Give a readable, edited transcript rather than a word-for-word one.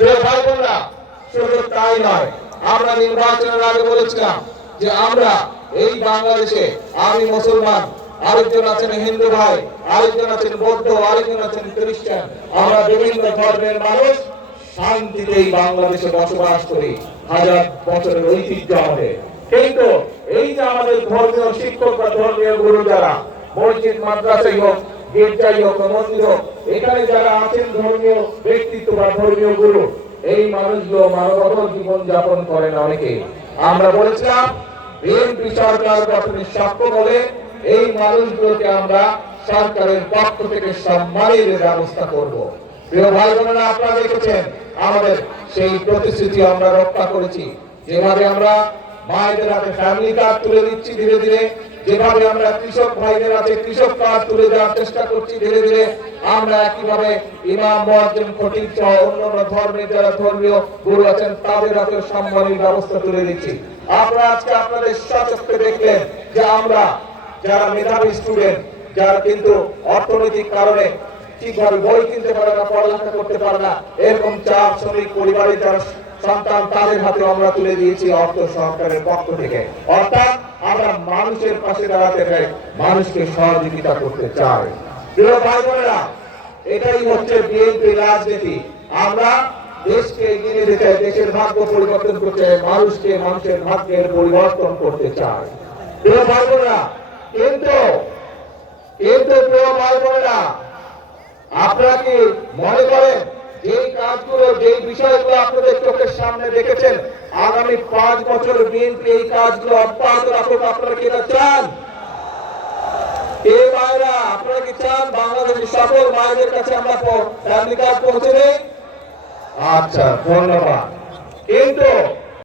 যে ভাই বোনরা শুধু তাই নয়, আমরা নির্বাচনের আগে বলেছিলাম যে আমরা এই বাংলাদেশে, আমি মুসলমান, আরেকজন আছেন হিন্দু ভাই, আরেকজন আছেন বৌদ্ধ, আরেকজন আছেন খ্রিস্টান, আমরা বিভিন্ন ধর্মের মানুষ শান্তিতে এই বাংলাদেশে বসবাস করি, হাজার বছরের ঐতিহ্য আমাদের। কিন্তু এই যে আমাদের ধর্মীয় শিক্ষক বা ধর্মীয় গুরু যারা মসজিদ মাদ্রাসাই হোক, গির্জাই হোক, মন্দির হোক, এখানে যারা আছেন ধর্মীয় ব্যক্তিত্ব বা ধর্মীয় গুরু, এই মানুষগুলো মানবতার জীবন যাপন করেন অনেকে। আমরা বলেছিলাম বিএনপি সরকার গঠনের সক্ষম হলে এই মানুষগুলোকে আমরা সরকারের পক্ষ থেকে সম্মানের ব্যবস্থা করব। প্রিয় ভাই বোনেরা, আপনারা দেখেছেন আমাদের সেই প্রতিশ্রুতি আমরা রক্ষা করেছি। যেভাবে আমরা মায়েদের হাতে ফ্যামিলি কার্ড তুলে দিচ্ছি ধীরে ধীরে, যেভাবে আমরা কৃষক ভাইদের হাতে কৃষক কার্ড তুলে দেওয়ার চেষ্টা করছি ধীরে ধীরে, আমরা একইভাবে ইমাম, মুয়াজ্জিন, খতিব সহ অন্যান্য ধর্মের যারা ধর্মীয় গুরু আছেন তাদের হাতে সম্মানের ব্যবস্থা তুলে দিচ্ছি। আপনারা আজকে আপনাদের সচক্ষে দেখলেন যে আমরা যারা মেধাবী স্টুডেন্ট, যারা কিন্তু অর্থনৈতিক কারণে ঠিকভাবে বই কিনতে পারে না, পড়ালেখা করতে পারে না, এরকম চার শ্রমিক পরিবারের যারা সন্তান, তাদের হাতে আমরা তুলে দিয়েছি অর্থ সরকারের পক্ষ থেকে। অর্থাৎ আমরা মানুষের পাশে দাঁড়াতে চাই, মানুষকে সহযোগিতা করতে চাই। প্রিয় ভাই বোনেরা, এটাই হচ্ছে বিএনপি রাজনীতি। আমরা দেশকে এগিয়ে নিতে চাই, দেশের ভাগ্য পরিবর্তন করতে চাই, মানুষকে মানুষের ভাগ্যের পরিবর্তন করতে চাই। প্রিয় ভাই বোনেরা, কিন্তু প্রিয় ভাই বোনেরা, আপনারা কি মনে করেন যেই কাজগুলো, যেই বিষয়গুলো আপনাদের চোখের সামনে দেখেছেন, আগামী 5 বছর বিএনপি এই কাজগুলো অব্যাহত রাখুক? আপনারা কি এটা চান? এই মায়েরা, আপনারা কি চান বাংলাদেশের সকল মায়েদের কাছে আমরা ফ্যামিলি কার্ড পৌঁছে দেই? আচ্ছা, ধন্যবাদ। কিন্তু